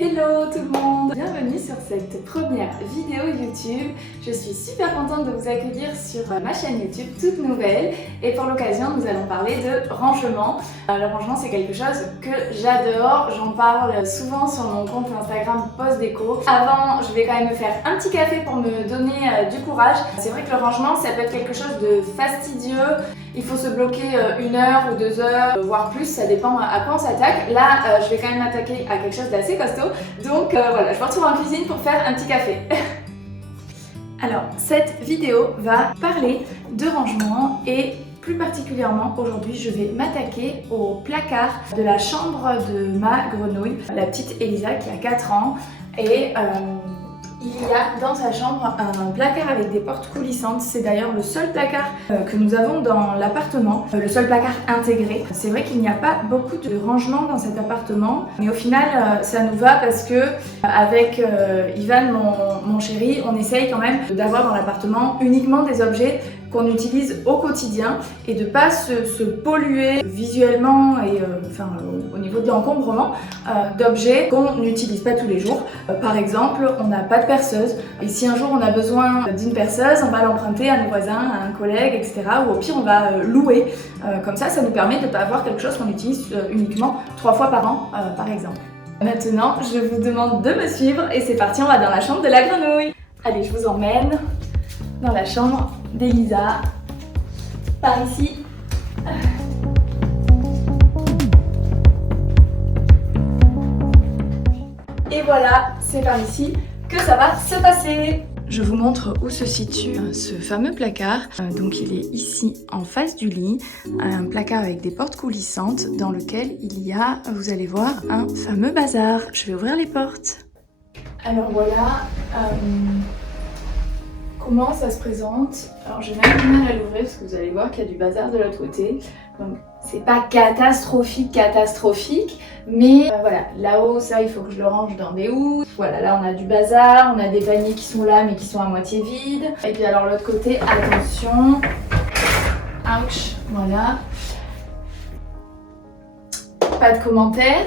Hello tout le monde! Bienvenue sur cette première vidéo YouTube. Je suis super contente de vous accueillir sur ma chaîne YouTube toute nouvelle et pour l'occasion nous allons parler de rangement. Le rangement c'est quelque chose que j'adore, j'en parle souvent sur mon compte Instagram Post Déco. Avant je vais quand même me faire un petit café pour me donner du courage. C'est vrai que le rangement ça peut être quelque chose de fastidieux. Il faut se bloquer 1 heure ou 2 heures, voire plus, ça dépend à quoi on s'attaque. Là, je vais quand même m'attaquer à quelque chose d'assez costaud. Donc voilà, je me retrouve en cuisine pour faire un petit café. Alors, cette vidéo va parler de rangement et plus particulièrement aujourd'hui, je vais m'attaquer au placard de la chambre de ma grenouille, la petite Elisa qui a 4 ans. Et il y a dans sa chambre un placard avec des portes coulissantes. C'est d'ailleurs le seul placard que nous avons dans l'appartement, le seul placard intégré. C'est vrai qu'il n'y a pas beaucoup de rangement dans cet appartement, mais au final ça nous va parce que avec Ivan, mon chéri, on essaye quand même d'avoir dans l'appartement uniquement des objets qu'on utilise au quotidien et de pas se polluer visuellement et au niveau de l'encombrement d'objets qu'on n'utilise pas tous les jours. Par exemple, on n'a pas de perceuse et si un jour on a besoin d'une perceuse, on va l'emprunter à nos voisins, à un collègue, etc. Ou au pire on va louer. Comme ça nous permet de ne pas avoir quelque chose qu'on utilise uniquement 3 fois par an, par exemple. Maintenant, je vous demande de me suivre et c'est parti, on va dans la chambre de la grenouille. Allez, je vous emmène dans la chambre d'Elisa, par ici. Et voilà, c'est par ici que ça va se passer. Je vous montre où se situe ce fameux placard. Donc il est ici en face du lit, un placard avec des portes coulissantes dans lequel il y a, vous allez voir, un fameux bazar. Je vais ouvrir les portes. Alors voilà, comment ça se présente. Alors j'ai même du mal à l'ouvrir parce que vous allez voir qu'il y a du bazar de l'autre côté. Donc c'est pas catastrophique, mais voilà, là-haut ça il faut que je le range dans des housses. Voilà, là on a du bazar, on a des paniers qui sont là mais qui sont à moitié vides. Et puis alors l'autre côté, attention, ouch, voilà. Pas de commentaires.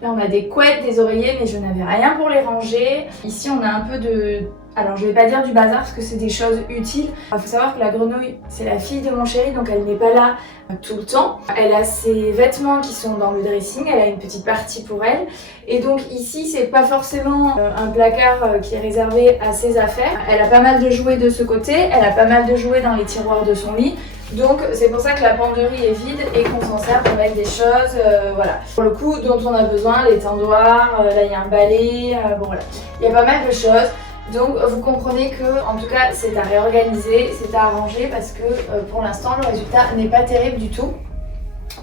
Là on a des couettes, des oreillers, mais je n'avais rien pour les ranger. Ici on a un peu de... Alors je vais pas dire du bazar parce que c'est des choses utiles. Il faut savoir que la grenouille c'est la fille de mon chéri, donc elle n'est pas là tout le temps. Elle a ses vêtements qui sont dans le dressing, elle a une petite partie pour elle. Et donc ici c'est pas forcément un placard qui est réservé à ses affaires. Elle a pas mal de jouets de ce côté, elle a pas mal de jouets dans les tiroirs de son lit. Donc c'est pour ça que la penderie est vide et qu'on s'en sert pour mettre des choses, voilà. Pour le coup dont on a besoin, les tendoirs, là il y a un balai, bon voilà. Il y a pas mal de choses. Donc vous comprenez que en tout cas c'est à réorganiser, c'est à arranger parce que pour l'instant le résultat n'est pas terrible du tout.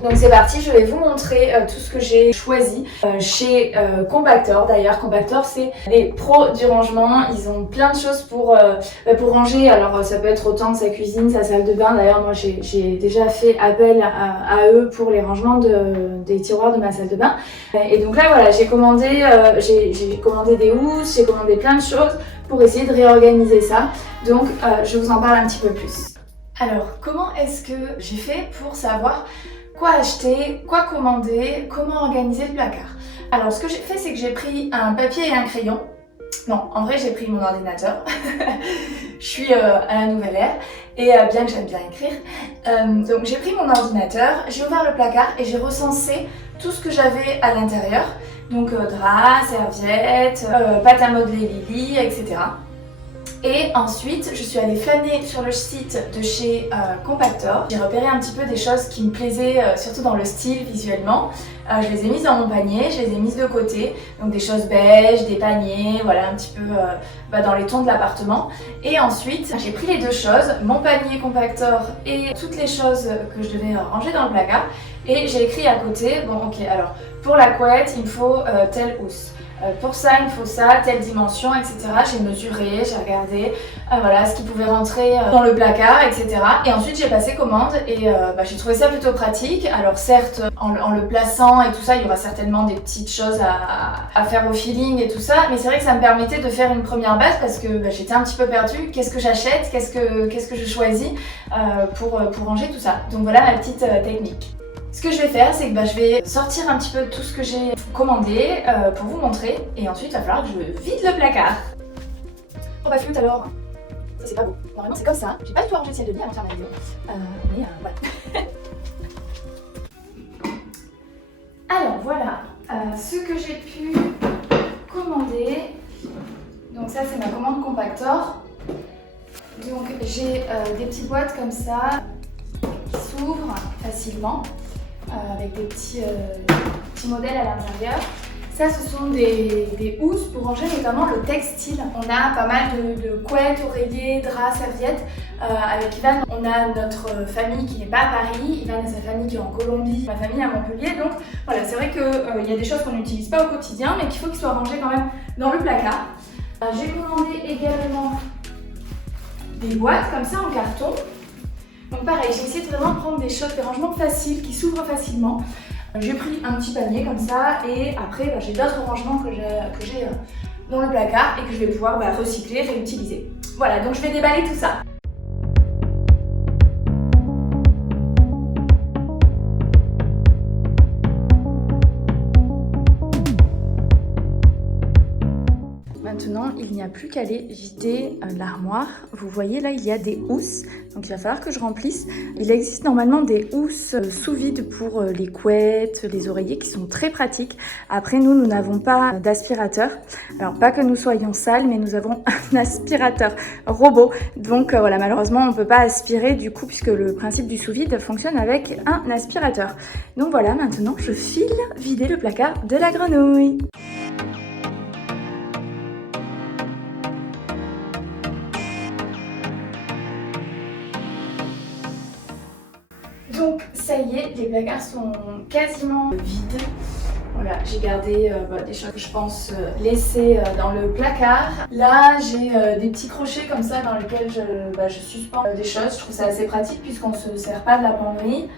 Donc c'est parti, je vais vous montrer tout ce que j'ai choisi chez Compactor. D'ailleurs Compactor c'est les pros du rangement, ils ont plein de choses pour ranger. Alors ça peut être autant sa cuisine, sa salle de bain. D'ailleurs moi j'ai déjà fait appel à eux pour les rangements des tiroirs de ma salle de bain. Et donc là voilà, j'ai commandé des housses, j'ai commandé plein de choses pour essayer de réorganiser ça. Donc je vous en parle un petit peu plus. Alors comment est-ce que j'ai fait pour savoir quoi acheter, quoi commander, comment organiser le placard? Alors ce que j'ai fait c'est que j'ai pris un papier et un crayon. Non, en vrai j'ai pris mon ordinateur. Je suis à la nouvelle ère et bien que j'aime bien écrire. Donc j'ai pris mon ordinateur, j'ai ouvert le placard et j'ai recensé tout ce que j'avais à l'intérieur. Donc draps, serviettes, pâte à modeler Lily, etc. Et ensuite, je suis allée flâner sur le site de chez Compactor. J'ai repéré un petit peu des choses qui me plaisaient, surtout dans le style visuellement. Je les ai mises dans mon panier, je les ai mises de côté. Donc des choses beiges, des paniers, voilà un petit peu dans les tons de l'appartement. Et ensuite, j'ai pris les deux choses, mon panier Compactor et toutes les choses que je devais ranger dans le placard. Et j'ai écrit à côté, bon ok, alors pour la couette, il me faut telle housse. Pour ça, il me faut ça, telle dimension, etc. J'ai mesuré, j'ai regardé voilà, ce qui pouvait rentrer dans le placard, etc. Et ensuite, j'ai passé commande et j'ai trouvé ça plutôt pratique. Alors certes, en le plaçant et tout ça, il y aura certainement des petites choses à faire au feeling et tout ça. Mais c'est vrai que ça me permettait de faire une première base parce que j'étais un petit peu perdue. Qu'est-ce que j'achète? Qu'est-ce que je choisis pour ranger tout ça? Donc voilà ma petite technique. Ce que je vais faire, c'est que je vais sortir un petit peu tout ce que j'ai commandé pour vous montrer. Et ensuite, il va falloir que je vide le placard. Oh bah flûte alors. Ça c'est pas beau. Normalement c'est comme ça. J'ai pas du tout arrangé le ciel de lit avant de faire ma vidéo. Mais voilà. Alors voilà ce que j'ai pu commander. Donc ça c'est ma commande compactor. Donc j'ai des petites boîtes comme ça qui s'ouvrent facilement avec des petits modèles à l'intérieur. Ça ce sont des housses pour ranger notamment le textile. On a pas mal de couettes, oreillers, draps, serviettes. Avec Ivan, on a notre famille qui n'est pas à Paris, Ivan a sa famille qui est en Colombie, ma famille à Montpellier. Donc voilà, c'est vrai qu'il y a des choses qu'on n'utilise pas au quotidien mais qu'il faut qu'ils soient rangés quand même dans le placard. J'ai commandé également des boîtes comme ça en carton. Donc pareil, j'ai essayé de vraiment prendre des choses, des rangements faciles qui s'ouvrent facilement. J'ai pris un petit panier comme ça et après j'ai d'autres rangements que j'ai dans le placard et que je vais pouvoir recycler, réutiliser. Voilà, donc je vais déballer tout ça. Maintenant, il n'y a plus qu'à aller vider l'armoire. Vous voyez là, il y a des housses. Donc il va falloir que je remplisse. Il existe normalement des housses sous vide pour les couettes, les oreillers qui sont très pratiques. Après, nous n'avons pas d'aspirateur. Alors pas que nous soyons sales, mais nous avons un aspirateur robot. Donc voilà, malheureusement, on ne peut pas aspirer du coup puisque le principe du sous vide fonctionne avec un aspirateur. Donc voilà, maintenant je file vider le placard de la grenouille. Donc ça y est, les placards sont quasiment vides. Voilà, j'ai gardé des choses que je pense laisser dans le placard. Là, j'ai des petits crochets comme ça dans lesquels je suspends des choses. Je trouve ça assez pratique puisqu'on ne se sert pas de la penderie.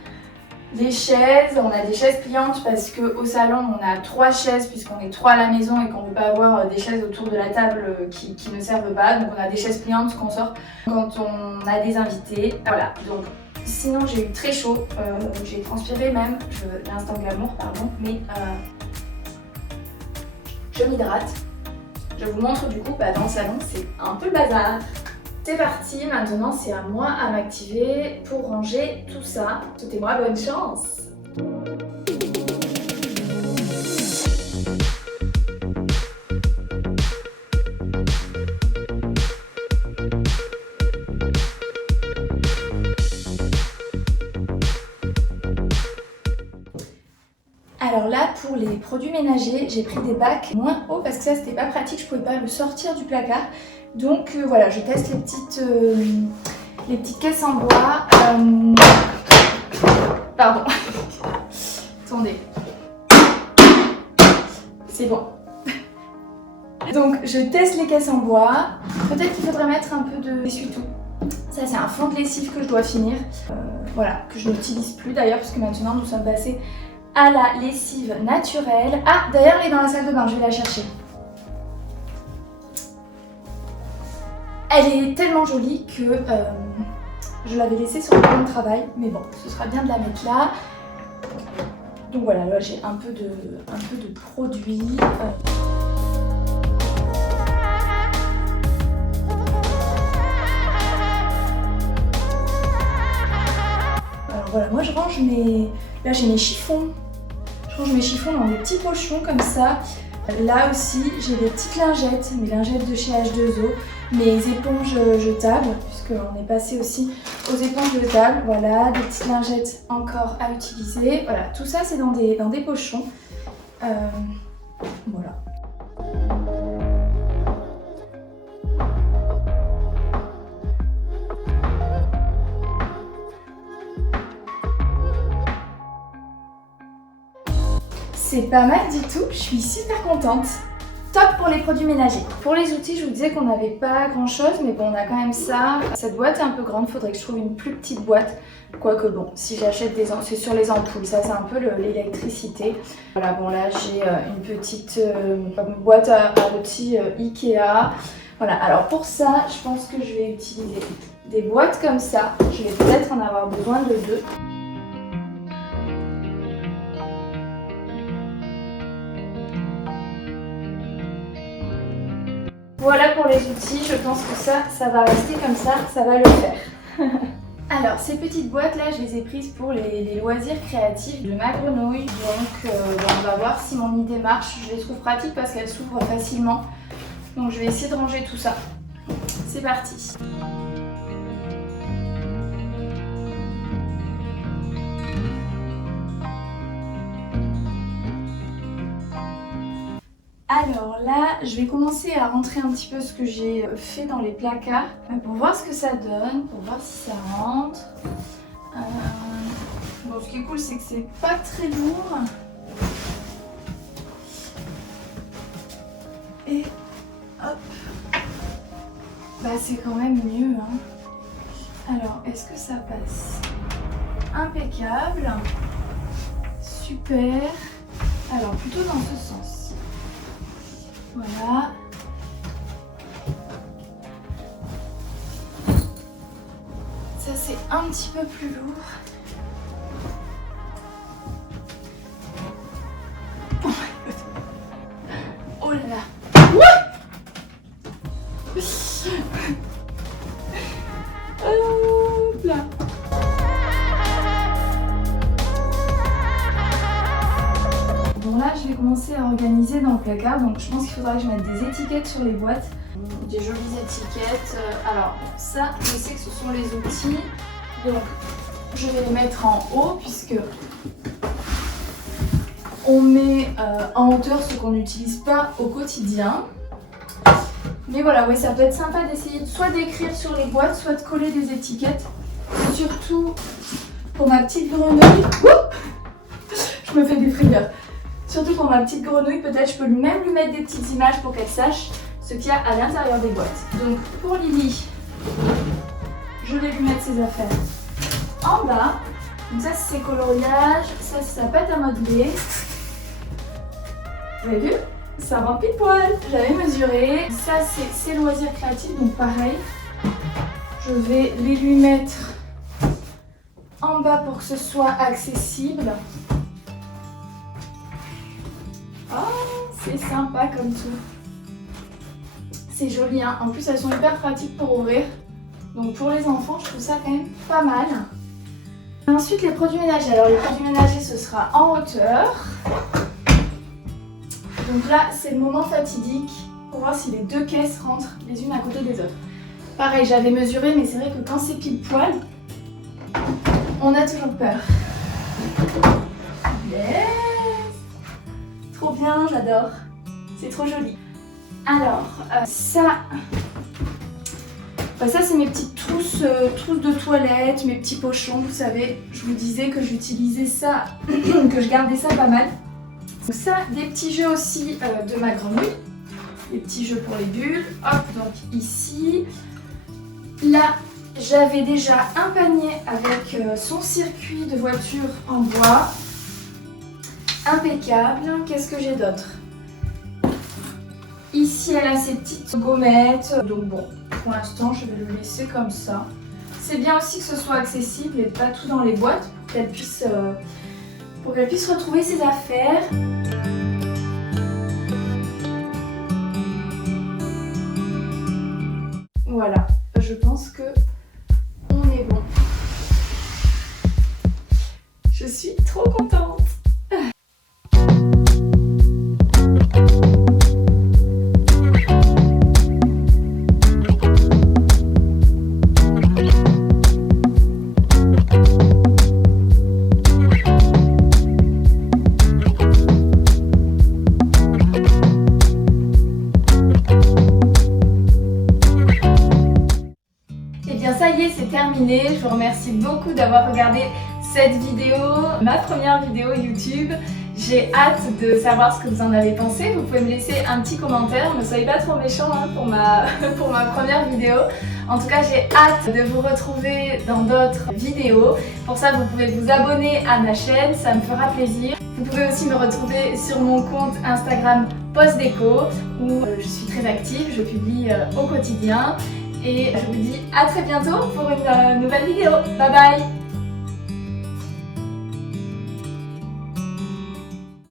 Les chaises, on a des chaises pliantes parce qu'au salon, on a 3 chaises puisqu'on est 3 à la maison et qu'on ne veut pas avoir des chaises autour de la table qui ne servent pas. Donc on a des chaises pliantes qu'on sort quand on a des invités. Voilà, donc sinon j'ai eu très chaud, j'ai transpiré même, l'instant glamour pardon, mais je m'hydrate. Je vous montre du coup, dans le salon c'est un peu le bazar. C'est parti, maintenant c'est à moi à m'activer pour ranger tout ça. Souhaitez-moi bonne chance! Alors là, pour les produits ménagers, j'ai pris des bacs moins hauts parce que ça c'était pas pratique, je pouvais pas le sortir du placard. Donc voilà, je teste les petites caisses en bois. Pardon. Attendez. C'est bon. Donc je teste les caisses en bois. Peut-être qu'il faudrait mettre un peu d'essuie-tout. Ça c'est un fond de lessive que je dois finir. Voilà, que je n'utilise plus d'ailleurs parce que maintenant nous sommes passés à la lessive naturelle. Ah, d'ailleurs elle est dans la salle de bain, je vais la chercher. Elle est tellement jolie que je l'avais laissée sur le plan de travail, mais bon, ce sera bien de la mettre là. Donc voilà, là j'ai un peu de produit. Alors voilà, moi je range là j'ai mes chiffons. Je range mes chiffons dans des petits pochons comme ça. Là aussi, j'ai des petites lingettes, mes lingettes de chez H2O, mes éponges jetables, puisqu'on est passé aussi aux éponges jetables. Voilà, des petites lingettes encore à utiliser. Voilà, tout ça c'est dans des pochons. Voilà. C'est pas mal du tout, je suis super contente. Top pour les produits ménagers. Pour les outils, je vous disais qu'on n'avait pas grand chose, mais bon, on a quand même ça. Cette boîte est un peu grande, faudrait que je trouve une plus petite boîte. Quoique bon, si j'achète c'est sur les ampoules, ça c'est un peu l'électricité. Voilà, bon là j'ai une petite boîte à outils Ikea. Voilà, alors pour ça, je pense que je vais utiliser des boîtes comme ça. Je vais peut-être en avoir besoin de 2. Voilà pour les outils, je pense que ça va rester comme ça va le faire. Alors ces petites boîtes là, je les ai prises pour les loisirs créatifs de ma grenouille. Donc on va voir si mon idée marche. Je les trouve pratiques parce qu'elles s'ouvrent facilement. Donc je vais essayer de ranger tout ça. C'est parti. Alors là, je vais commencer à rentrer un petit peu ce que j'ai fait dans les placards pour voir ce que ça donne, pour voir si ça rentre. Bon, ce qui est cool, c'est que c'est pas très lourd. Et hop, bah c'est quand même mieux, hein. Alors, est-ce que ça passe? Impeccable. Super. Alors, plutôt dans ce sens. Voilà. Ça c'est un petit peu plus lourd. Oh my god. Oh là là. Hop là. Bon là je vais commencer à organiser dans le placard, donc je pense qu'il faudra que je mette des étiquettes sur les boîtes, des jolies étiquettes. Alors ça je sais que ce sont les outils, donc je vais les mettre en haut puisque on met en hauteur ce qu'on n'utilise pas au quotidien. Mais voilà, ouais, ça peut être sympa d'essayer soit d'écrire sur les boîtes, soit de coller des étiquettes, surtout pour ma petite grenouille. Je me fais des frayeurs. Surtout pour ma petite grenouille, peut-être je peux même lui mettre des petites images pour qu'elle sache ce qu'il y a à l'intérieur des boîtes. Donc pour Lily, je vais lui mettre ses affaires en bas. Donc ça c'est ses coloriages, ça c'est sa pâte à modeler. Vous avez vu? Ça rend pile poil. J'avais mesuré. Ça c'est ses loisirs créatifs, donc pareil. Je vais les lui mettre en bas pour que ce soit accessible. Oh, c'est sympa comme tout. C'est joli, hein. En plus, elles sont hyper pratiques pour ouvrir. Donc pour les enfants, je trouve ça quand même pas mal. Ensuite, les produits ménagers. Alors les produits ménagers, ce sera en hauteur. Donc là, c'est le moment fatidique pour voir si les deux caisses rentrent les unes à côté des autres. Pareil, j'avais mesuré, mais c'est vrai que quand c'est pile poil, on a toujours peur. Yes! Trop bien, j'adore. C'est trop joli. Alors, ça c'est mes petites trousses de toilette, mes petits pochons, vous savez. Je vous disais que j'utilisais ça, que je gardais ça pas mal. Donc ça, des petits jeux aussi de ma grenouille. Des petits jeux pour les bulles. Hop, donc ici. Là, j'avais déjà un panier avec son circuit de voiture en bois. Impeccable. Qu'est-ce que j'ai d'autre? Ici, elle a ses petites gommettes. Donc bon, pour l'instant, je vais le laisser comme ça. C'est bien aussi que ce soit accessible et pas tout dans les boîtes pour qu'elle puisse retrouver ses affaires. Voilà, je pense que on est bon. Je suis trop contente. Ça y est, c'est terminé. Je vous remercie beaucoup d'avoir regardé cette vidéo, ma première vidéo YouTube. J'ai hâte de savoir ce que vous en avez pensé. Vous pouvez me laisser un petit commentaire. Ne soyez pas trop méchants pour ma première vidéo. En tout cas, j'ai hâte de vous retrouver dans d'autres vidéos. Pour ça, vous pouvez vous abonner à ma chaîne, ça me fera plaisir. Vous pouvez aussi me retrouver sur mon compte Instagram PostDéco où je suis très active, je publie au quotidien. Et je vous dis à très bientôt pour une nouvelle vidéo. Bye bye!